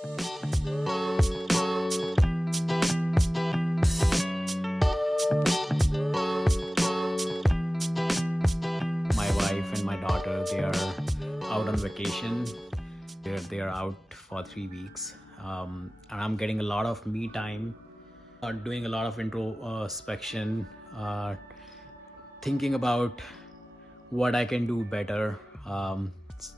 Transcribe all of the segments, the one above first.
My wife and my daughter, they are out on vacation. They are out for 3 weeks, and I'm getting a lot of me time, doing a lot of introspection, thinking about what I can do better.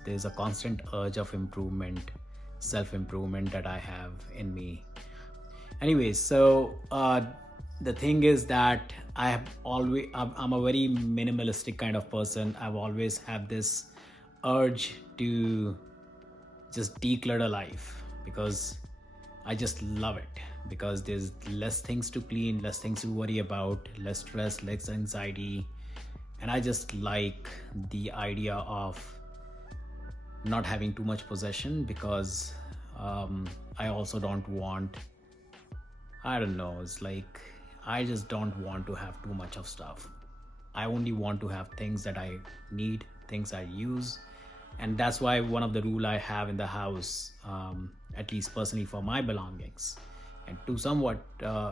There's a constant urge of improvement, self improvement that I have in me. Anyways, so the thing is that I'm a very minimalistic kind of person. I've always had this urge to just declutter life because I just love it, because there's less things to clean, less things to worry about, less stress, less anxiety. And I just like the idea of not having too much possession, because I also don't want, I don't know, it's like I just don't want to have too much of stuff. I only want to have things that I need, things I use. And that's why one of the rule I have in the house, at least personally for my belongings, and to somewhat,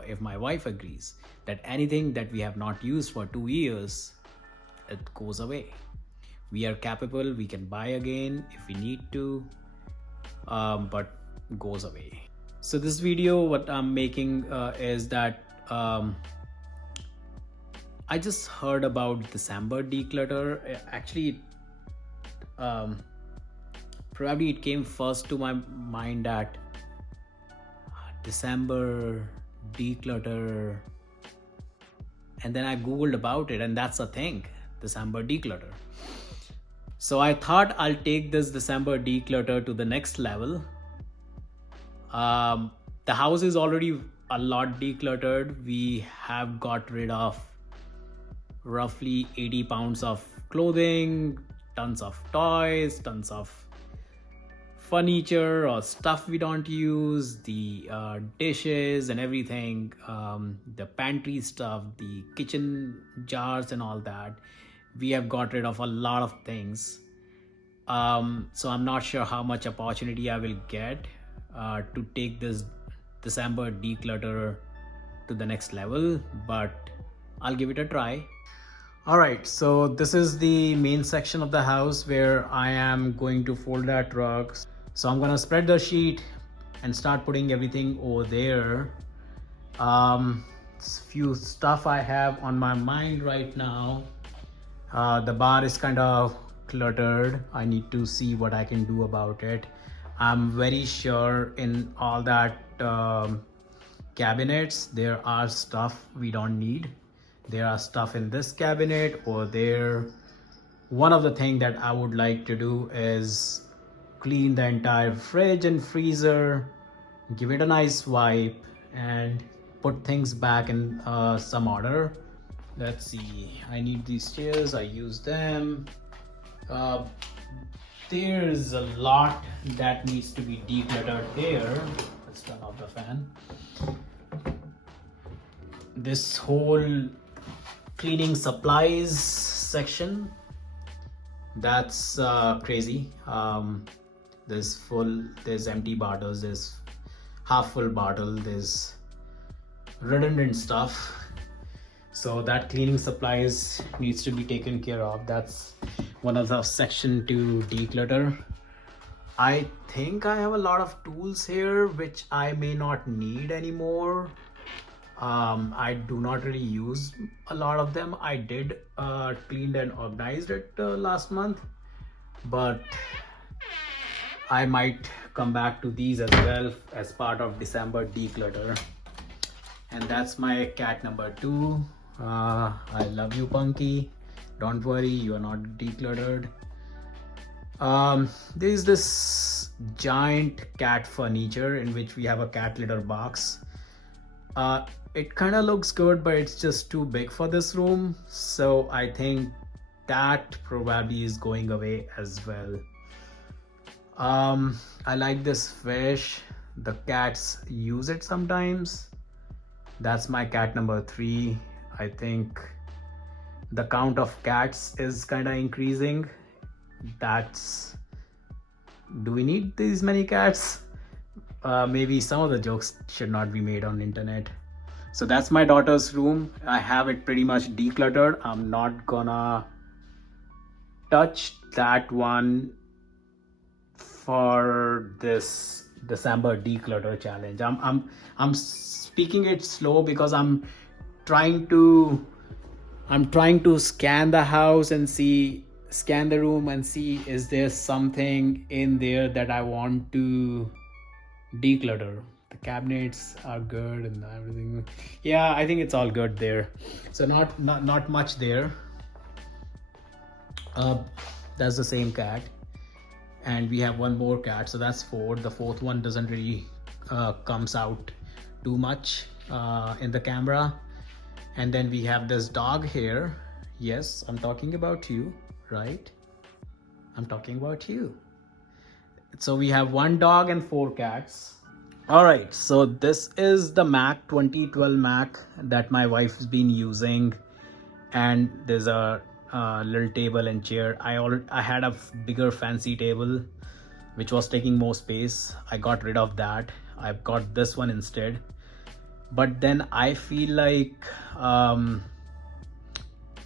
if my wife agrees, that anything that we have not used for 2 years, it goes away. We are capable, we can buy again if we need to, but goes away. So this video, what I'm making is that I just heard about December declutter. Actually, probably it came first to my mind that December declutter, and then I googled about it, and that's a thing, December declutter. So I thought I'll take this December declutter to the next level. The house is already a lot decluttered. We have got rid of roughly 80 pounds of clothing, tons of toys, tons of furniture or stuff we don't use, the dishes and everything, the pantry stuff, the kitchen jars and all that. We have got rid of a lot of things. So I'm not sure how much opportunity I will get to take this December declutter to the next level, but I'll give it a try. All right, so this is the main section of the house where I am going to fold that rug. So I'm gonna spread the sheet and start putting everything over there. Few stuff I have on my mind right now. The bar is kind of cluttered. I need to see what I can do about it. I'm very sure in all that cabinets there are stuff we don't need. There are stuff in this cabinet or there. One of the things that I would like to do is clean the entire fridge and freezer, give it a nice wipe, and put things back in some order. Let's see, I need these chairs, I use them. There's a lot that needs to be decluttered here. Let's turn off the fan. This whole cleaning supplies section, that's crazy. There's empty bottles, there's half full bottle, there's redundant stuff. So that cleaning supplies needs to be taken care of. That's one of the section to declutter. I think I have a lot of tools here which I may not need anymore. I do not really use a lot of them. I did cleaned and organized it last month, but I might come back to these as well as part of December declutter. And that's my cat number 2. I love you, Punky. Don't worry, you are not decluttered. There's this giant cat furniture in which we have a cat litter box. It kind of looks good, but it's just too big for this room. So I think that probably is going away as well. I like this fish. The cats use it sometimes. That's my cat number 3. I think the count of cats is kind of increasing. Do we need these many cats? maybe some of the jokes should not be made on internet. So that's my daughter's room. I have it pretty much decluttered. I'm not gonna touch that one for this December declutter challenge. I'm speaking it slow because I'm trying to scan the house and scan the room and see, is there something in there that I want to declutter. The cabinets are good and everything. Yeah, I think it's all good there. So not much there. That's the same cat, and we have one more cat, so that's 4. The 4th one doesn't really comes out too much in the camera. And then we have this dog here. Yes, I'm talking about you, right? I'm talking about you. So we have 1 dog and 4 cats. All right, so this is the Mac 2012 Mac that my wife's been using, and there's a little table and chair. I had a bigger fancy table which was taking more space. I got rid of that. I've got this one instead. But then I feel like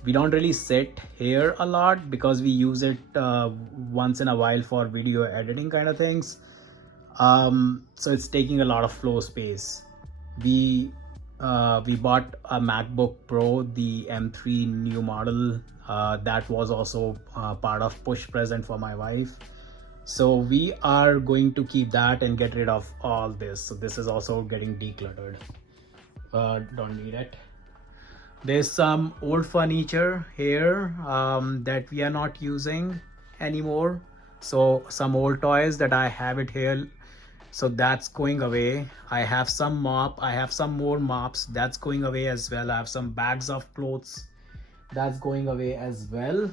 we don't really sit here a lot because we use it once in a while for video editing kind of things. So it's taking a lot of floor space. We bought a MacBook Pro, the M3 new model. That was also part of push present for my wife. So we are going to keep that and get rid of all this. So this is also getting decluttered. Don't need it. There's some old furniture here that we are not using anymore. So some old toys that I have it here. So that's going away. I have some mop. I have some more mops. That's going away as well. I have some bags of clothes. That's going away as well.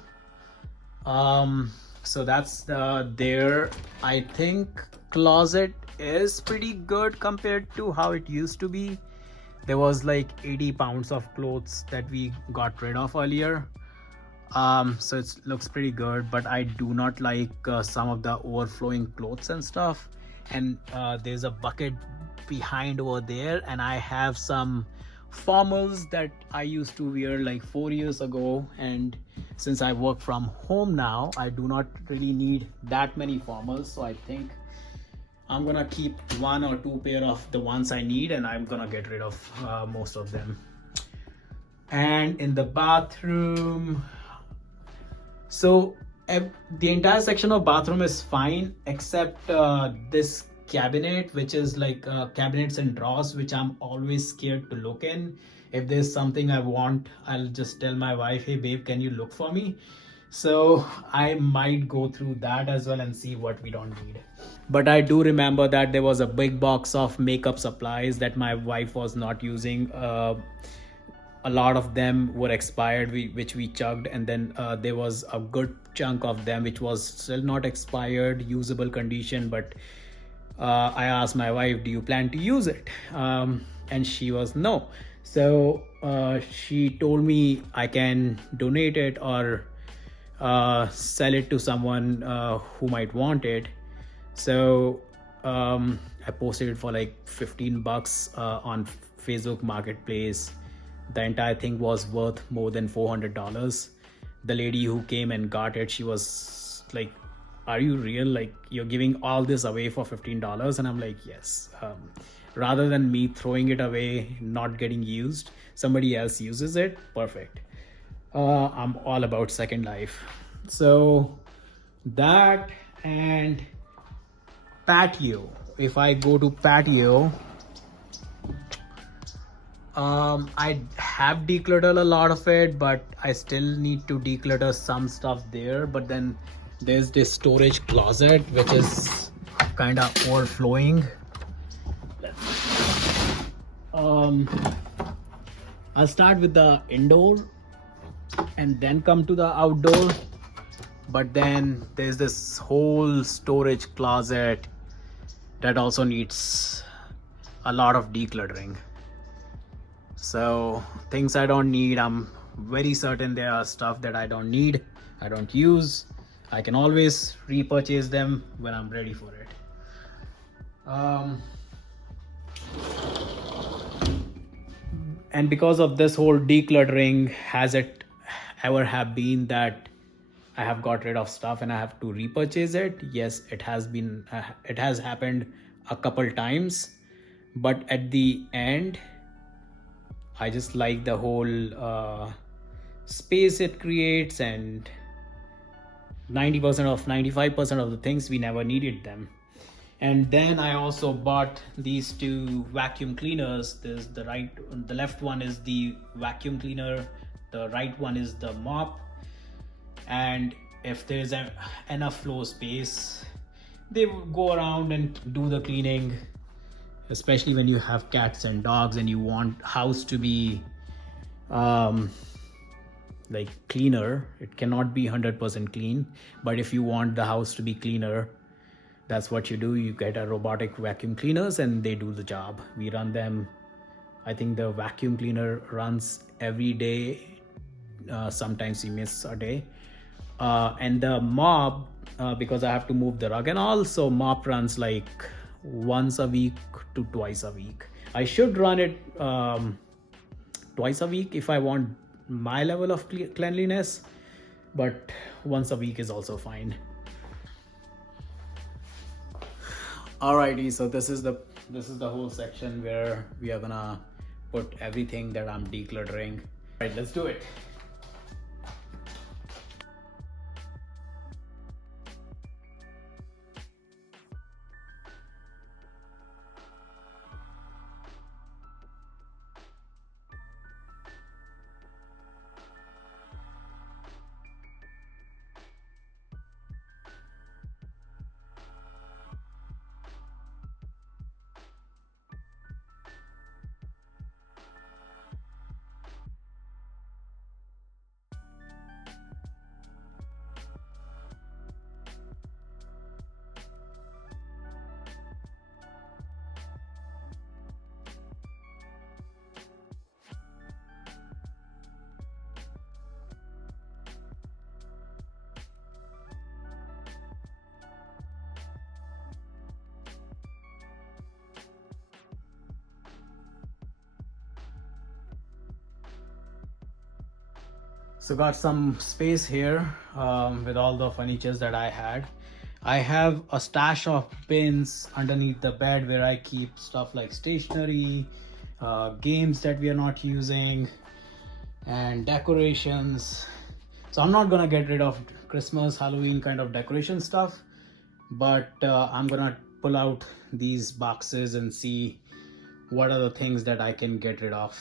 So that's there. I think closet is pretty good compared to how it used to be. There was like 80 pounds of clothes that we got rid of earlier. So it looks pretty good, but I do not like some of the overflowing clothes and stuff. And there's a bucket behind over there, and I have some formals that I used to wear like 4 years ago, and since I work from home now, I do not really need that many formals. So I think I'm gonna keep 1 or 2 pair of the ones I need, and I'm gonna get rid of most of them. And in the bathroom, so the entire section of bathroom is fine except this cabinet, which is like cabinets and drawers, which I'm always scared to look in. If there's something I want, I'll just tell my wife, hey babe, can you look for me? So I might go through that as well and see what we don't need. But I do remember that there was a big box of makeup supplies that my wife was not using. A lot of them were expired, which we chugged, and then there was a good chunk of them which was still not expired, usable condition. But I asked my wife, do you plan to use it? And she was no. So she told me I can donate it or sell it to someone who might want it. So I posted it for like $15 on Facebook Marketplace. The entire thing was worth more than $400. The lady who came and got it, she was like, are you real? Like, you're giving all this away for $15? And I'm like, yes. Rather than me throwing it away, not getting used, somebody else uses it. Perfect. I'm all about Second Life. So that, and patio. If I go to patio, I have decluttered a lot of it, but I still need to declutter some stuff there. But then there's this storage closet which is kind of overflowing. I'll start with the indoor and then come to the outdoor. But then there's this whole storage closet that also needs a lot of decluttering. So things I don't need, I'm very certain there are stuff that I don't need, I don't use. I can always repurchase them when I'm ready for it. um, and because of this whole decluttering, has it ever have been that I have got rid of stuff and I have to repurchase it? Yes, it has been. It has happened a couple times, but at the end, I just like the whole space it creates, and 90% of 95% of the things we never needed them. And then I also bought these two vacuum cleaners. There's the left one is the vacuum cleaner, the right one is the mop. And if there's enough floor space, they will go around and do the cleaning, especially when you have cats and dogs and you want house to be um, like cleaner. It cannot be 100% clean, but if you want the house to be cleaner, that's what you do. You get a robotic vacuum cleaners and they do the job. We run them. I think the vacuum cleaner runs every day. Sometimes we miss a day. And the mop, because I have to move the rug and all, so mop runs like once a week to twice a week. I should run it twice a week if I want my level of cleanliness, but once a week is also fine. Alrighty, so this is the whole section where we are gonna put everything that I'm decluttering. Alright, let's do it. So got some space here with all the furnitures that I had. I have a stash of bins underneath the bed where I keep stuff like stationery, games that we are not using, and decorations. So I'm not gonna get rid of Christmas, Halloween kind of decoration stuff, but I'm gonna pull out these boxes and see what are the things that I can get rid of.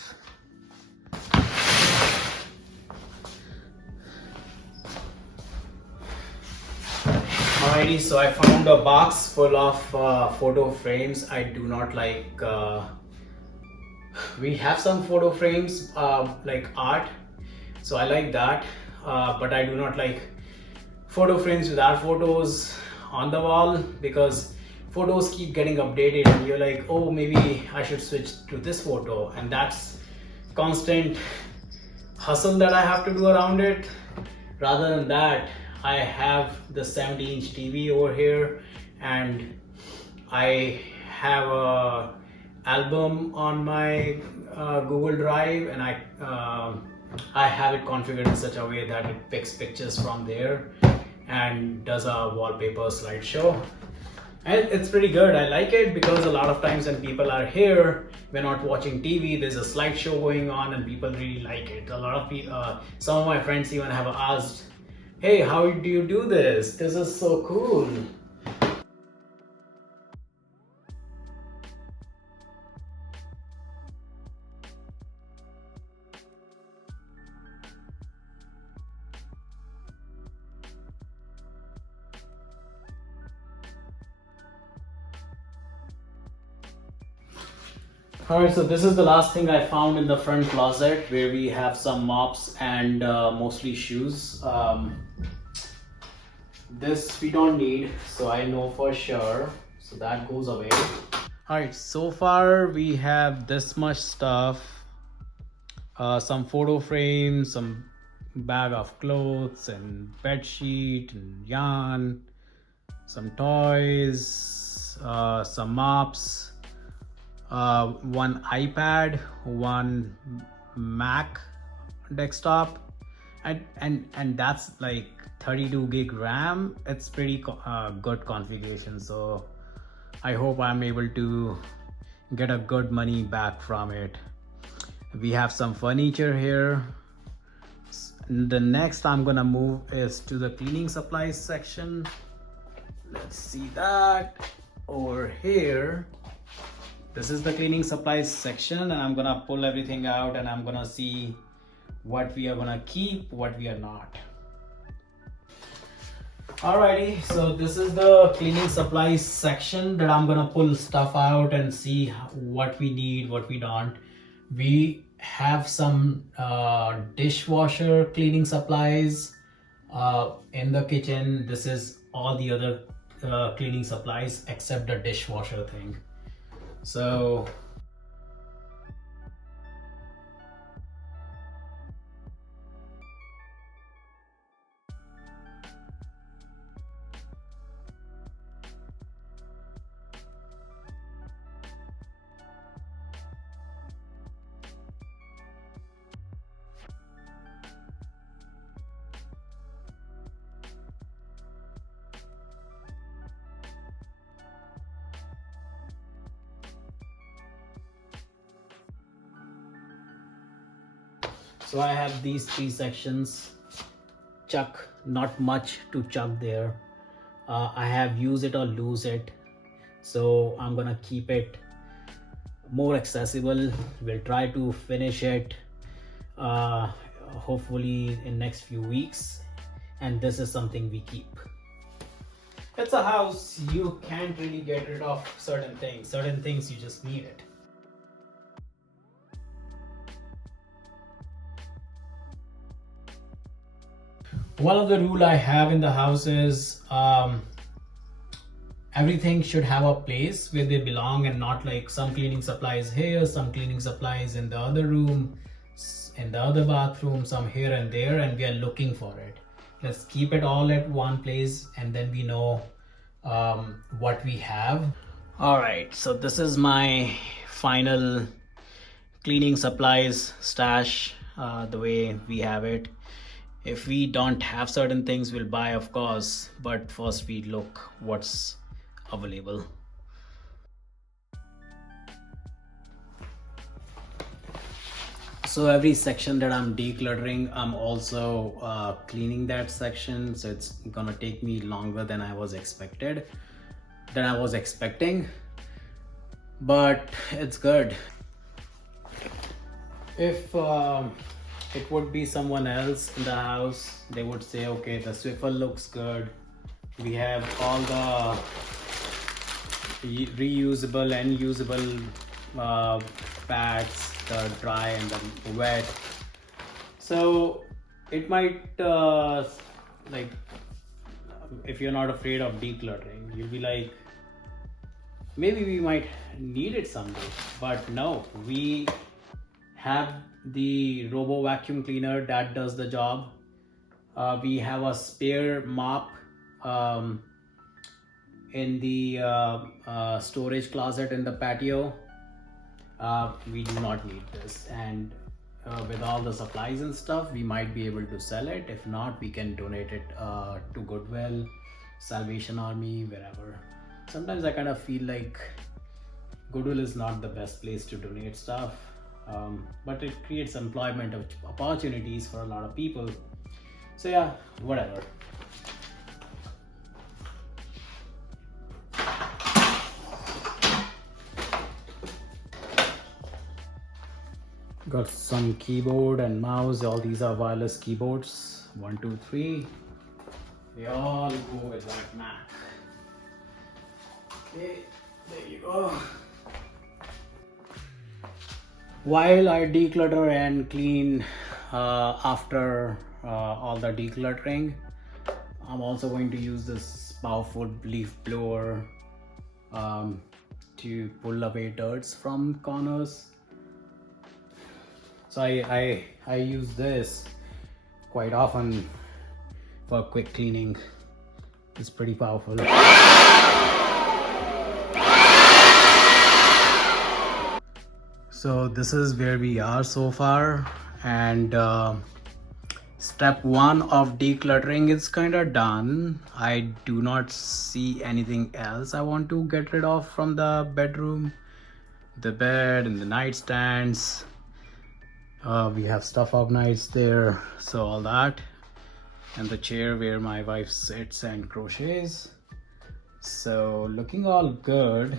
Alrighty, so I found a box full of photo frames. I do not like, we have some photo frames like art, so I like that, but I do not like photo frames with our photos on the wall, because photos keep getting updated and you're like, oh, maybe I should switch to this photo, and that's constant hustle that I have to do around it. Rather than that, I have the 70-inch TV over here, and I have a album on my Google Drive, and I have it configured in such a way that it picks pictures from there and does a wallpaper slideshow. And it's pretty good. I like it because a lot of times when people are here, we're not watching TV, there's a slideshow going on and people really like it. A lot of people, some of my friends even have asked, hey, how do you do this? This is so cool. Alright, so this is the last thing I found in the front closet, where we have some mops and mostly shoes. This we don't need, so I know for sure, so that goes away. Alright, so far we have this much stuff. Some photo frames, some bag of clothes and bed sheet and yarn, some toys, some mops, one iPad, one Mac desktop, and that's like 32 gig RAM. It's pretty good configuration, so I hope I'm able to get a good money back from it. We have some furniture here. The next I'm gonna move is to the cleaning supplies section. Let's see that over here. This is the cleaning supplies section, and I'm gonna pull everything out and I'm gonna see what we are gonna keep, what we are not. Alrighty, so this is the cleaning supplies section that I'm gonna pull stuff out and see what we need, what we don't. We have some dishwasher cleaning supplies in the kitchen. This is all the other cleaning supplies except the dishwasher thing. So So I have these three sections. Chuck, not much to chuck there. I have use it or lose it. So I'm gonna keep it more accessible. We'll try to finish it hopefully in next few weeks. And this is something we keep. It's a house, you can't really get rid of certain things. Certain things you just need it. One of the rule I have in the house is everything should have a place where they belong, and not like some cleaning supplies here, some cleaning supplies in the other room, in the other bathroom, some here and there, and we are looking for it. Let's keep it all at one place, and then we know what we have. All right, so this is my final cleaning supplies stash, the way we have it. If we don't have certain things, we'll buy, of course, but first we look what's available. So every section that I'm decluttering, I'm also cleaning that section. So it's gonna take me longer than I was expecting, but it's good. If it would be someone else in the house, they would say, okay, the Swiffer looks good. We have all the reusable and usable pads, the dry and the wet. So it might like, if you're not afraid of decluttering, you'll be like, maybe we might need it someday. But no, we have the robo vacuum cleaner that does the job. We have a spare mop in the storage closet in the patio. We do not need this, and with all the supplies and stuff, we might be able to sell it. If not, we can donate it to Goodwill, Salvation Army, wherever. Sometimes I kind of feel like Goodwill is not the best place to donate stuff. But it creates employment opportunities for a lot of people. So yeah, whatever. Got some keyboard and mouse. All these are wireless keyboards. 1, 2, 3. They all go with that Mac. Okay, there you go. While I declutter and clean after all the decluttering, I'm also going to use this powerful leaf blower to pull away dirts from corners. So I use this quite often for quick cleaning. It's pretty powerful. So this is where we are so far, and step one of decluttering is kind of done. I do not see anything else I want to get rid of from the bedroom. The bed and the nightstands, we have stuff organized there, so all that, and the chair where my wife sits and crochets. So looking all good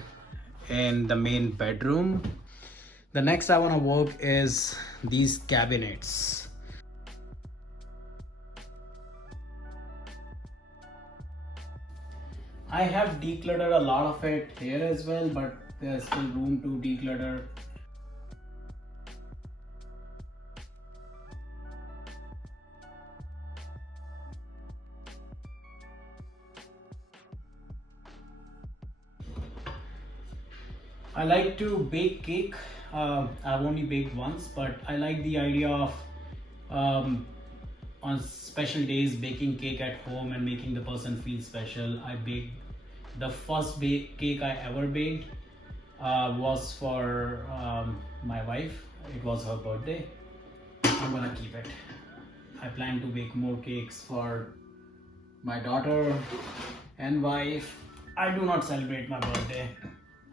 in the main bedroom. The next I want to work is these cabinets. I have decluttered a lot of it here as well, but there's still room to declutter. I like to bake cake. I've only baked once, but I like the idea of on special days baking cake at home and making the person feel special. I baked the first cake I ever baked was for my wife. It was her birthday. I'm gonna keep it. I plan to bake more cakes for my daughter and wife. I do not celebrate my birthday.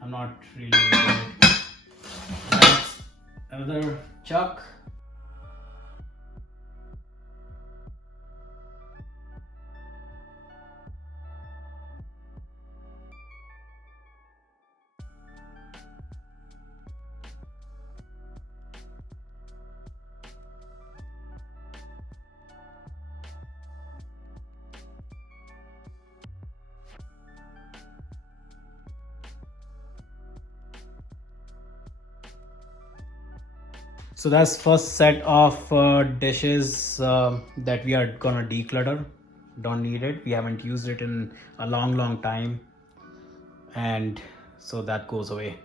I'm not really into it. That's another chuck. So that's first set of dishes that we are gonna declutter. Don't need it. We haven't used it in a long time, and so that goes away.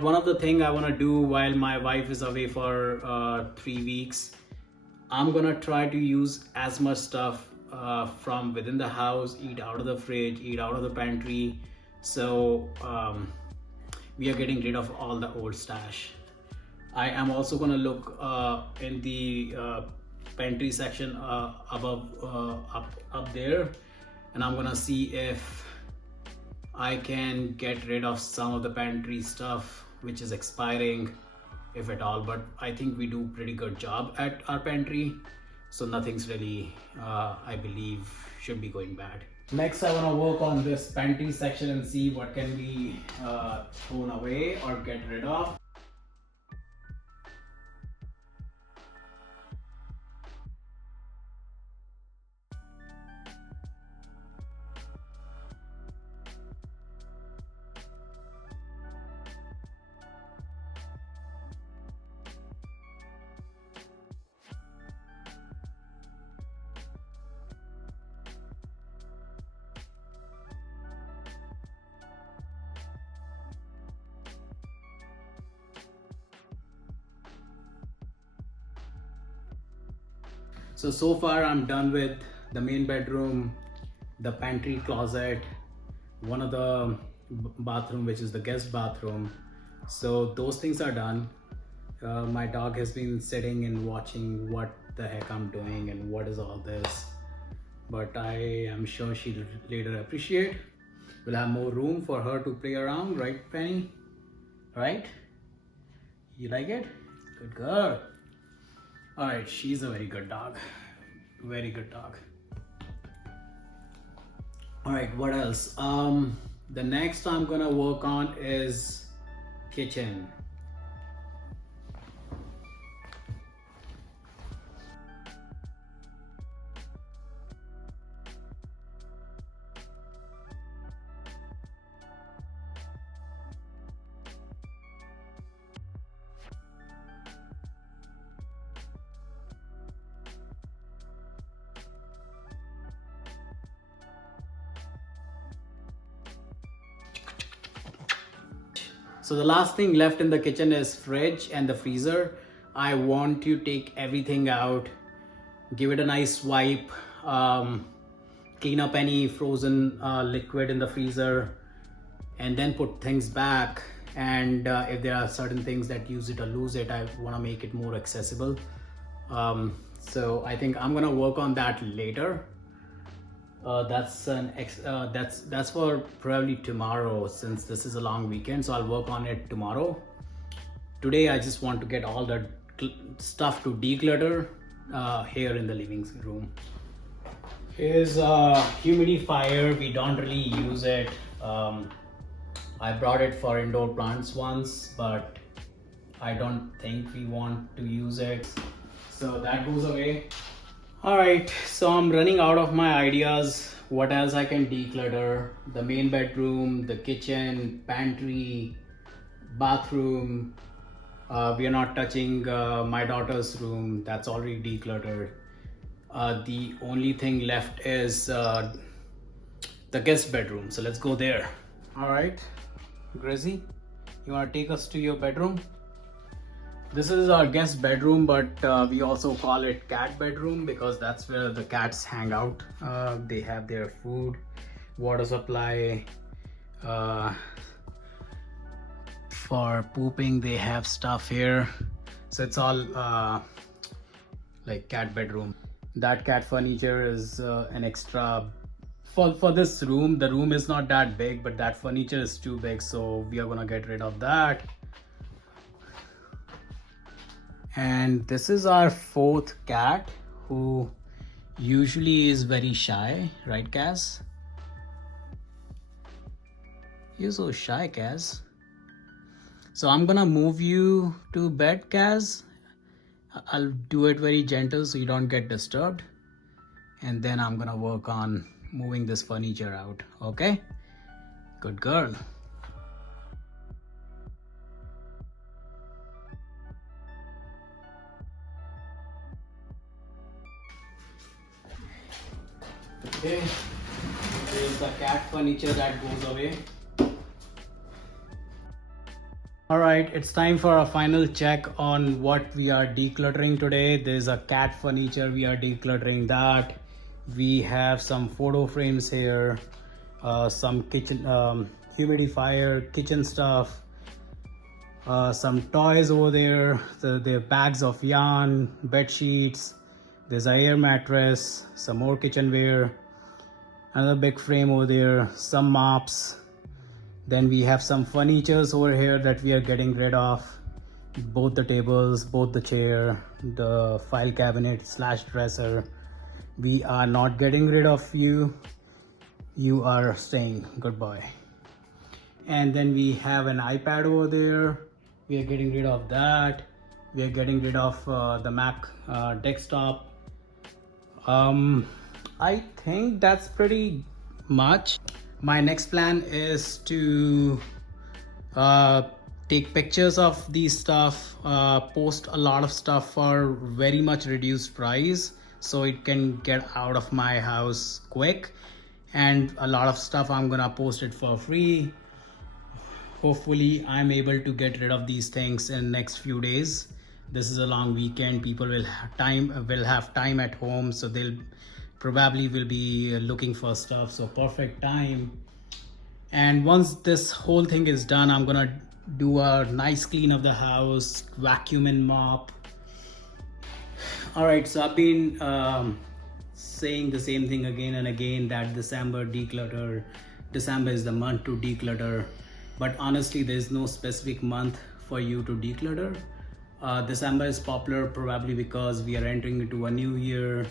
One of the thing I want to do while my wife is away for 3 weeks, I'm gonna try to use as much stuff from within the house, eat out of the fridge, eat out of the pantry. So we are getting rid of all the old stash. I am also gonna look in the pantry section above, up there, and I'm gonna see if I can get rid of some of the pantry stuff which is expiring, if at all. But I think we do pretty good job at our pantry, so nothing's really I believe should be going bad. Next I want to work on this pantry section and see what can be thrown away or get rid of. So far I'm done with the main bedroom, the pantry closet, one of the bathroom, which is the guest bathroom. So those things are done. My dog has been sitting and watching what the heck I'm doing and what is all this. But I am sure she'll later appreciate. We'll have more room for her to play around, right, Penny? Right? You like it? Good girl. All right, she's a very good dog. Very good dog. All right, what else? The next I'm gonna work on is kitchen. So the last thing left in the kitchen is fridge and the freezer. I want to take everything out, give it a nice wipe, clean up any frozen liquid in the freezer, and then put things back. And if there are certain things that use it or lose it, I want to make it more accessible. So I think I'm gonna work on that later. That's for probably tomorrow, since this is a long weekend, so I'll work on it tomorrow. Today I just want to get all the stuff to declutter here in the living room. Here's a humidifier. We don't really use it. I brought it for indoor plants once, but I don't think we want to use it, so that goes away. All right, so I'm running out of my ideas. What else I can declutter? The main bedroom, the kitchen, pantry, bathroom. We are not touching my daughter's room. That's already decluttered. The only thing left is the guest bedroom. So let's go there. All right, Gracie, you want to take us to your bedroom? This is our guest bedroom, but we also call it cat bedroom because that's where the cats hang out. They have their food, water supply. For pooping, they have stuff here. So it's all like cat bedroom. That cat furniture is an extra for this room. The room is not that big, but that furniture is too big, so we are gonna get rid of that. And this is our fourth cat, who usually is very shy, right, Kaz? You're so shy, Kaz. So I'm gonna move you to bed, Kaz. I'll do it very gentle so you don't get disturbed. And then I'm gonna work on moving this furniture out, okay? Good girl. Okay, there's the cat furniture that goes away. All right, it's time for a final check on what we are decluttering today. There's a cat furniture, we are decluttering that. We have some photo frames here, some kitchen humidifier, kitchen stuff, some toys over there. There are bags of yarn, bed sheets. There's an air mattress, some more kitchenware, another big frame over there, some mops. Then we have some furnitures over here that we are getting rid of. Both the tables, both the chair, the file cabinet slash dresser. We are not getting rid of you. You are staying. Goodbye. And then we have an iPad over there. We are getting rid of that. We are getting rid of the Mac desktop. I think that's pretty much. My next plan is to take pictures of these stuff, post a lot of stuff for very much reduced price so it can get out of my house quick. And a lot of stuff I'm gonna post it for free. Hopefully I'm able to get rid of these things in next few days. This is a long weekend. People will have time at home, so they'll probably will be looking for stuff, so perfect time. And once this whole thing is done, I'm gonna do a nice clean of the house, vacuum and mop. All right, so I've been saying the same thing again and again, that December is the month to declutter, but honestly there's no specific month for you to declutter. December is popular probably because we are entering into a new year.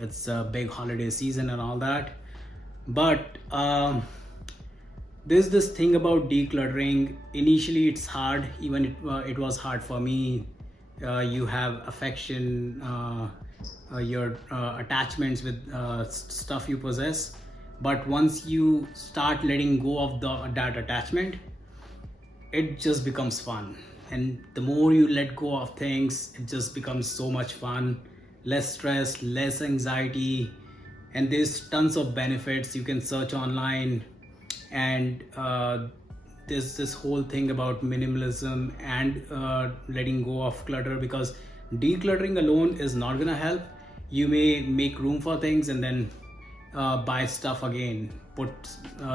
It's a big holiday season and all that, but there's this thing about decluttering. Initially it's hard, even it was hard for me. You have affection, your attachments with stuff you possess, but once you start letting go of that attachment, it just becomes fun. And the more you let go of things, it just becomes so much fun. Less stress, less anxiety, and there's tons of benefits. You can search online, and there's this whole thing about minimalism and letting go of clutter, because decluttering alone is not gonna help. You may make room for things and then buy stuff again, put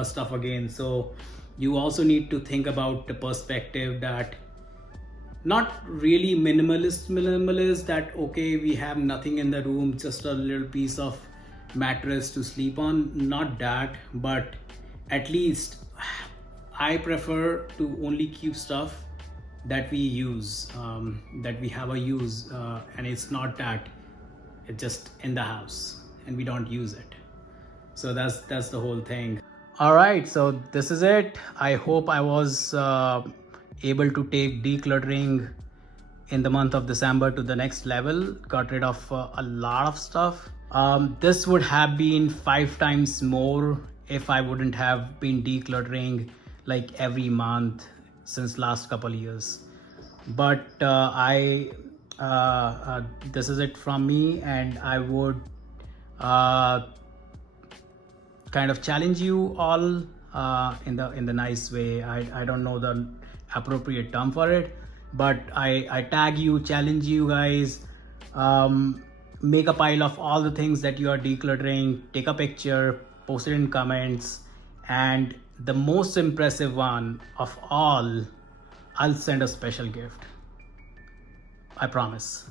stuff again. So you also need to think about the perspective that not really minimalist, that okay, we have nothing in the room, just a little piece of mattress to sleep on, not that, but at least I prefer to only keep stuff that we use, that we have a use, and it's not that it's just in the house and we don't use it. So that's the whole thing. All right, so this is it. I hope I was able to take decluttering in the month of December to the next level. Got rid of a lot of stuff. This would have been 5 times more if I wouldn't have been decluttering like every month since last couple years. But this is it from me, and I would kind of challenge you all in the nice way. I don't know the appropriate term for it, but I tag you, challenge you guys. Make a pile of all the things that you are decluttering, take a picture, post it in comments, and the most impressive one of all, I'll send a special gift. I promise.